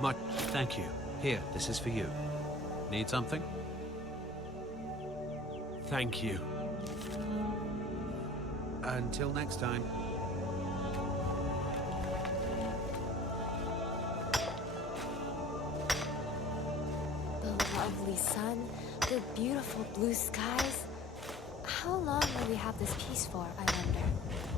Much thank you. Here, this is for you. Need something? Thank you. Until next time. The lovely sun, the beautiful blue skies. How long will we have this peace for, I wonder?